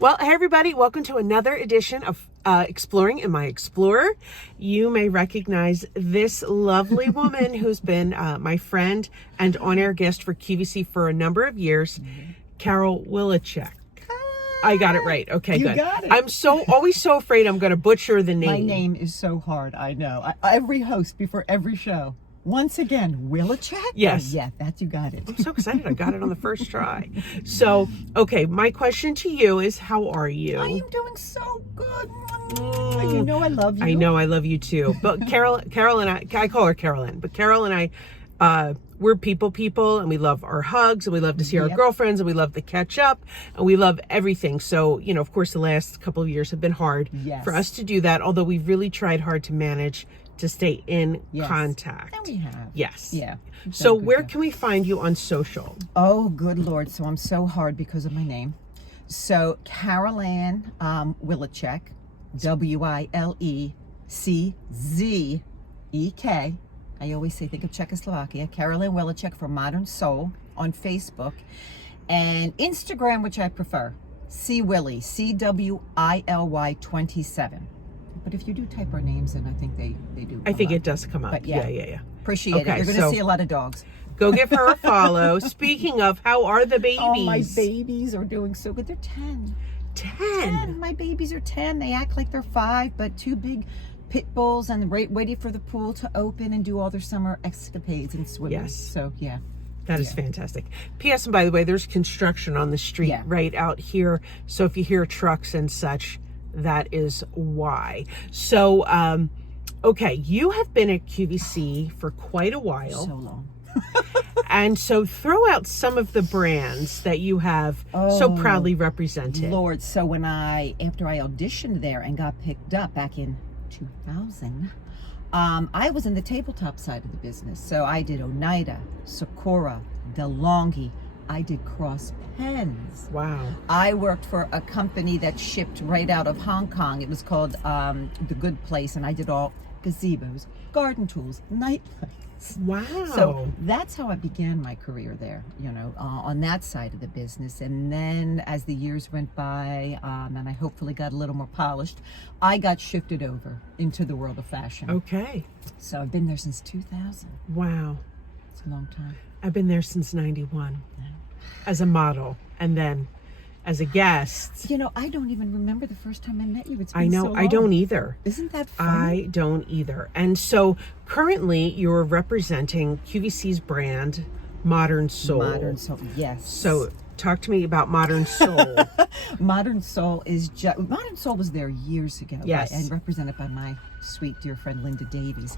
Well, hey everybody, welcome to another edition of Exploring in My Explorer. You may recognize this lovely woman who's been my friend and on-air guest for QVC for a number of years, Carol Wileczek. I got it right. Okay, you good. Got it. I'm always so afraid I'm going to butcher the name. My name is so hard, I know. Every host before every show. Once again, Wileczek? Yes. Oh, yeah, that you got it. I'm so excited. I got it on the first try. So, okay, my question to you is, how are you? I am doing so good. You know I love you. I know I love you too. But Carol and I call her Carolyn, but Carol and I, we're people, and we love our hugs, and we love to see our girlfriends, and we love to catch up, and we love everything. So, you know, of course, the last couple of years have been hard for us to do that, although we've really tried hard to manage to stay in contact. And we have. Yes. Yeah. So where can we find you on social? Oh, good Lord. So I'm so hard because of my name. So Carol Wileczek, Wileczek. I always say, think of Czechoslovakia. Carol Wileczek for Modern Soul on Facebook. And Instagram, which I prefer, CWilly, CWILY 27. But if you do type our names in, I think they do. I think it does come up. But yeah. Appreciate it. You're going to see a lot of dogs. Go give her a follow. Speaking of, how are the babies? Oh, my babies are doing so good. They're 10. 10? My babies are 10. They act like they're 5, but 2 big pit bulls and waiting for the pool to open and do all their summer escapades and swimming. Yes. So, yeah. That is fantastic. P.S. And by the way, there's construction on the street right out here. So if you hear trucks and such, that is why. So, okay, you have been at QVC for quite a while. So long. And so throw out some of the brands that you have so proudly represented. Lord, so after I auditioned there and got picked up back in 2000, I was in the tabletop side of the business. So I did Oneida, Sakura, DeLonghi. I did Cross Pens. Wow. I worked for a company that shipped right out of Hong Kong. It was called The Good Place, and I did all gazebos, garden tools, night lights. Wow. So that's how I began my career there, on that side of the business. And then as the years went by, and I hopefully got a little more polished, I got shifted over into the world of fashion. Okay. So I've been there since 2000. Wow. It's a long time. I've been there since 91 as a model, and then as a guest. I don't even remember the first time I met you. It's been I know, so long. I don't either. Isn't that funny? I don't either. And so currently you're representing QVC's brand, Modern Soul. Modern Soul, yes. So talk to me about Modern Soul. Modern Soul Modern Soul was there years ago. Yes. And represented by my sweet dear friend Linda Davies.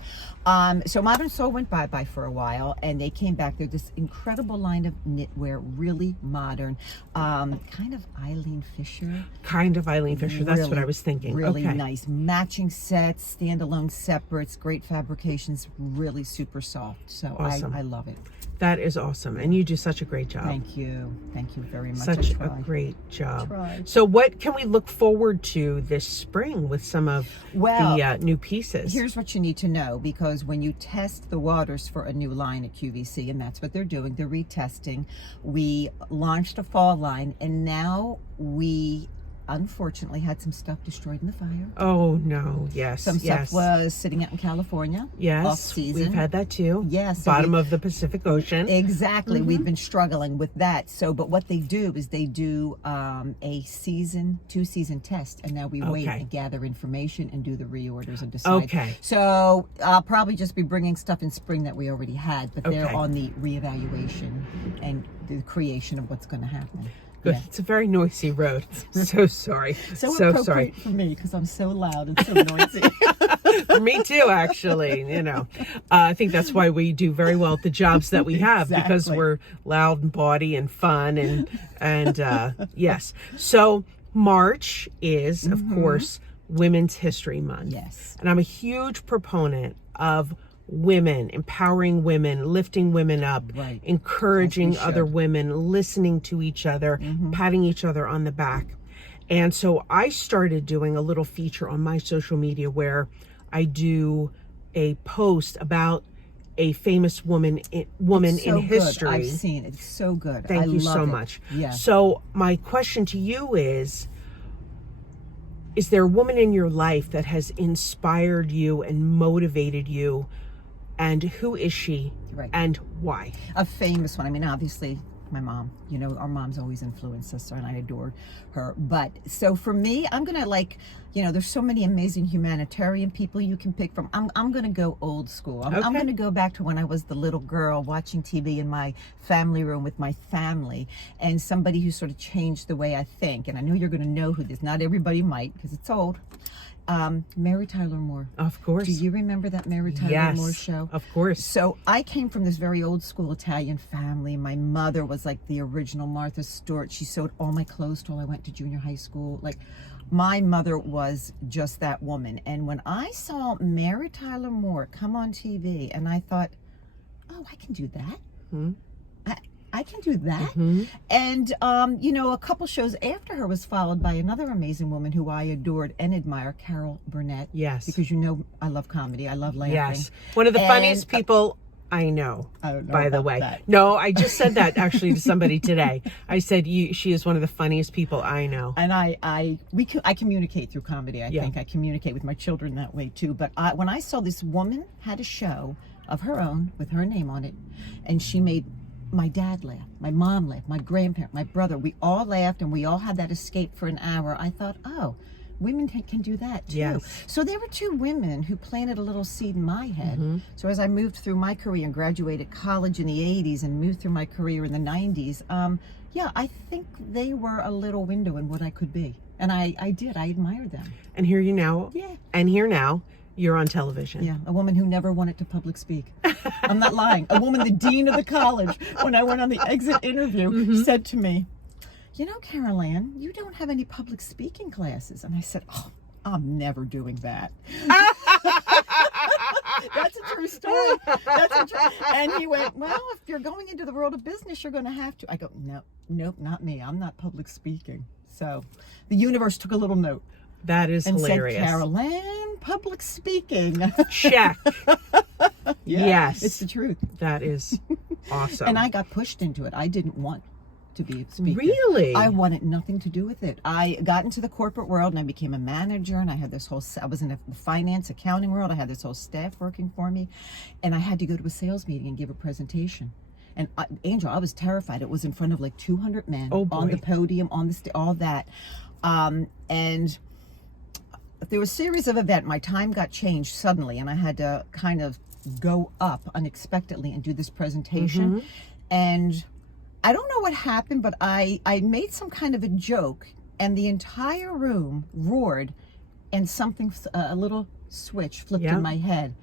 So Modern Soul went bye-bye for a while, and they came back. They're this incredible line of knitwear, really modern, kind of Eileen Fisher. That's what I was thinking. Really nice. Matching sets, standalone separates, great fabrications, really super soft. So awesome. I love it. That is awesome. And you do such a great job. Thank you. Thank you very much. Such a great job. Tried. So what can we look forward to this spring with some of the new pieces? Here's what you need to know, because when you test the waters for a new line at QVC, and that's what they're doing, they're retesting. We launched a fall line, and now we unfortunately had some stuff destroyed in the fire. Oh no, yes. Some stuff was sitting out in California. Yes, off season. We've had that too. Yes. Bottom of the Pacific Ocean. Exactly. We've been struggling with that. But what they do is they do a 2-season test, and now we wait and gather information and do the reorders and decide. Okay. So I'll probably just be bringing stuff in spring that we already had, but they're on the reevaluation and the creation of what's going to happen. Good. Yeah. It's a very noisy road. So sorry. So sorry appropriate for me, because I'm so loud and so noisy. For me too, actually. I think that's why we do very well at the jobs that we have, because we're loud and bawdy and fun and yes. So March is, of course, Women's History Month. Yes. And I'm a huge proponent of women, empowering women, lifting women up, encouraging other women, listening to each other, patting each other on the back. And so I started doing a little feature on my social media where I do a post about a famous woman in history. I've seen it. It's so good. Thank you love so it. much. Yeah. So my question to you is, Is there a woman in your life that has inspired you and motivated you? And who is she? Right. And why? A famous one. I mean, obviously, my mom. You know, our moms always influenced us, and I adored her. But so for me, I'm gonna there's so many amazing humanitarian people you can pick from. I'm gonna go old school. I'm gonna go back to when I was the little girl watching TV in my family room with my family, and somebody who sort of changed the way I think. And I know you're gonna know who this. Not everybody might, because it's old. Mary Tyler Moore. Of course. Do you remember that Mary Tyler Moore show? Of course. So I came from this very old school Italian family. My mother was like the original Martha Stewart. She sewed all my clothes till I went to junior high school. Like, my mother was just that woman. And when I saw Mary Tyler Moore come on TV, and I thought, oh, I can do that. Hmm. I can do that. Mm-hmm. And, a couple shows after her was followed by another amazing woman who I adored and admire, Carol Burnett. Yes. Because I love comedy. I love laughing. Yes. One of the funniest people I know, by the way. That. No, I just said that actually to somebody today. I said, she is one of the funniest people I know. And I communicate through comedy. I think I communicate with my children that way too. But when I saw this woman had a show of her own with her name on it, and she made my dad laughed, my mom laughed, my grandparent, my brother, we all laughed, and we all had that escape for an hour. I thought, oh, women can do that too. Yes. So there were two women who planted a little seed in my head. Mm-hmm. So as I moved through my career and graduated college in the 80s and moved through my career in the 90s, I think they were a little window in what I could be. And I admired them. And here you now. Yeah. And here now, you're on television. Yeah, a woman who never wanted to public speak. I'm not lying. A woman, the dean of the college, when I went on the exit interview, said to me, you know, Carol Ann, you don't have any public speaking classes. And I said, oh, I'm never doing that. That's a true story. And he went, well, if you're going into the world of business, you're going to have to. I go, nope, not me. I'm not public speaking. So the universe took a little note. That is and hilarious. Said, Carol Ann, public speaking. Check. Yes. It's the truth. That is awesome. And I got pushed into it. I didn't want to be a speaker. Really? I wanted nothing to do with it. I got into the corporate world and I became a manager, and I had this I was in the finance, accounting world. I had this whole staff working for me, and I had to go to a sales meeting and give a presentation. And Angel, I was terrified. It was in front of like 200 men on the podium, on the all that. And there was a series of events. My time got changed suddenly, and I had to kind of go up unexpectedly and do this presentation. Mm-hmm. And I don't know what happened, but I made some kind of a joke, and the entire room roared, and something, a little switch flipped in my head.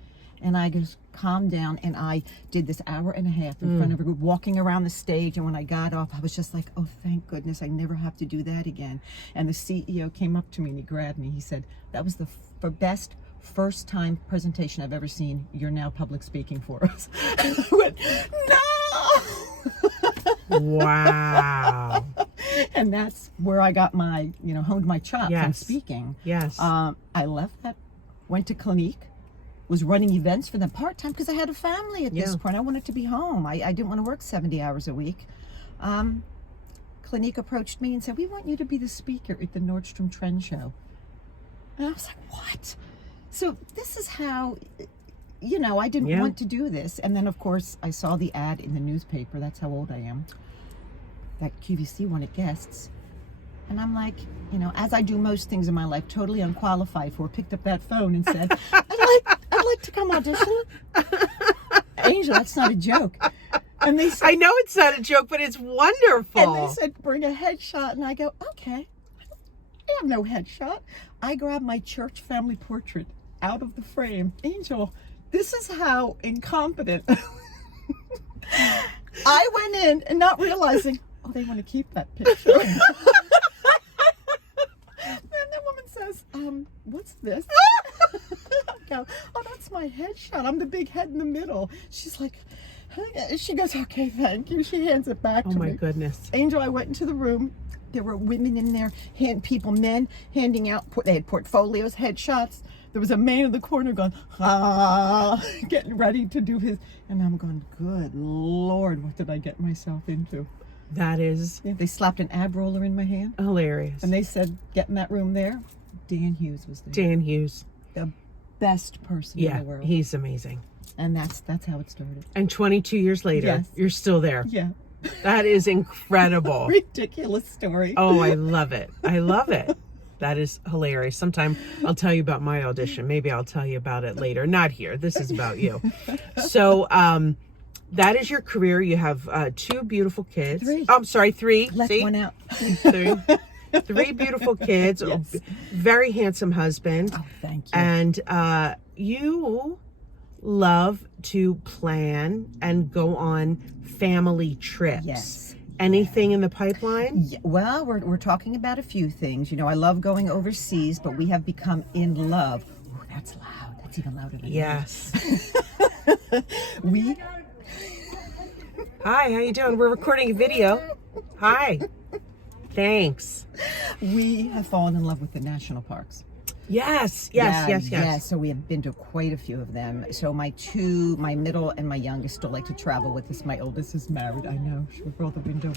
And I just calmed down, and I did this hour and a half in front of a group, walking around the stage. And when I got off, I was just like, oh, thank goodness, I never have to do that again. And the CEO came up to me and he grabbed me. He said, that was the best first time presentation I've ever seen. You're now public speaking for us. And I went, no! Wow. And that's where I got my, honed my chops in speaking. Yes. I left that, went to Clinique, was running events for them part-time because I had a family at this point. I wanted to be home. I didn't want to work 70 hours a week. Clinique approached me and said, we want you to be the speaker at the Nordstrom Trend Show. And I was like, what? So this is how, I didn't want to do this. And then, of course, I saw the ad in the newspaper. That's how old I am. That QVC wanted guests. And I'm like, as I do most things in my life, totally unqualified for, picked up that phone and said, I'd like to come audition. Angel, that's not a joke. And they said, I know it's not a joke, but it's wonderful. And they said, bring a headshot. And I go, okay. I have no headshot. I grabbed my church family portrait out of the frame. Angel, this is how incompetent. I went in and not realizing, oh, they want to keep that picture. And the woman says, what's this? I go, oh, that's my headshot. I'm the big head in the middle. She's like, she goes, okay, thank you. She hands it back to me. Oh my goodness. Angel, I went into the room. There were women in there, men handing out, they had portfolios, headshots. There was a man in the corner going, getting ready to do his, and I'm going, good Lord, what did I get myself into? That is They slapped an ab roller in my hand. hilarious. And they said, get in that room there. Dan Hughes was there. Dan Hughes. The best person in the world. He's amazing. And that's how it started. And 22 years later, Yes. you're still there. Yeah. That is incredible. Ridiculous story. Oh, I love it. I love it. That is hilarious. Sometime I'll tell you about my audition. Maybe I'll tell you about it later. Not here. This is about you. So, that is your career. You have 2 beautiful kids. 3. Oh, I'm sorry, 3. Left See? one out. 3 beautiful kids. Yes. Very handsome husband. Oh, thank you. And you love to plan and go on family trips. Yes. Anything in the pipeline? Yeah, well, we're talking about a few things. You know, I love going overseas, but we have become in love. Oh, that's loud. That's even louder than Yes. we. Hi, how you doing? We're recording a video. Hi. Thanks. We have fallen in love with the national parks. Yes. So we have been to quite a few of them. So my middle and my youngest still like to travel with us. My oldest is married. I know. Should we roll the window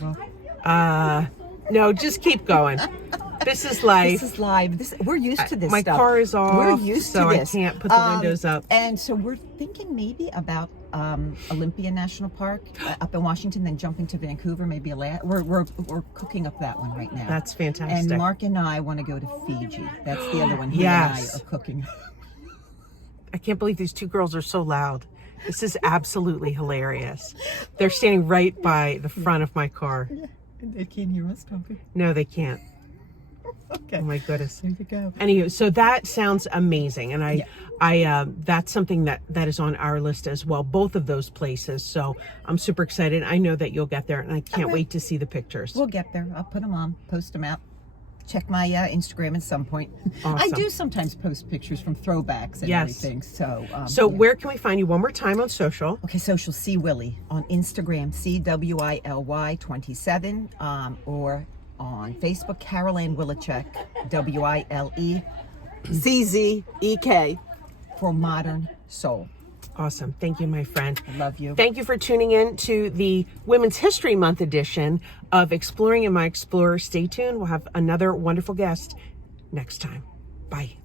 off? No, just keep going. This is life. This is live. We're used to this My stuff. car is off, We're used so to this. I can't put the windows up. And so we're thinking maybe about Olympia National Park up in Washington, then jumping to Vancouver, maybe we're cooking up that one right now. That's fantastic. And Mark and I want to go to Fiji. That's the other one. He Yes. and I are cooking. I can't believe these 2 girls are so loud. This is absolutely hilarious. They're standing right by the front of my car. And they can't hear us talking. No, they can't. Okay. Oh my goodness. There you go. Anyway, so that sounds amazing, and I that's something that is on our list as well. Both of those places. So I'm super excited. I know that you'll get there, and I can't wait to see the pictures. We'll get there. I'll put them on, post them out. Check my Instagram at some point. Awesome. I do sometimes post pictures from throwbacks and everything. So, so where can we find you one more time on social? Okay, social C Willie on Instagram, CWILY 27, or on Facebook, Carol Wileczek, WILECZEK, for Modern Soul. Awesome. Thank you, my friend. I love you. Thank you for tuning in to the Women's History Month edition of Exploring in My Explorer. Stay tuned. We'll have another wonderful guest next time. Bye.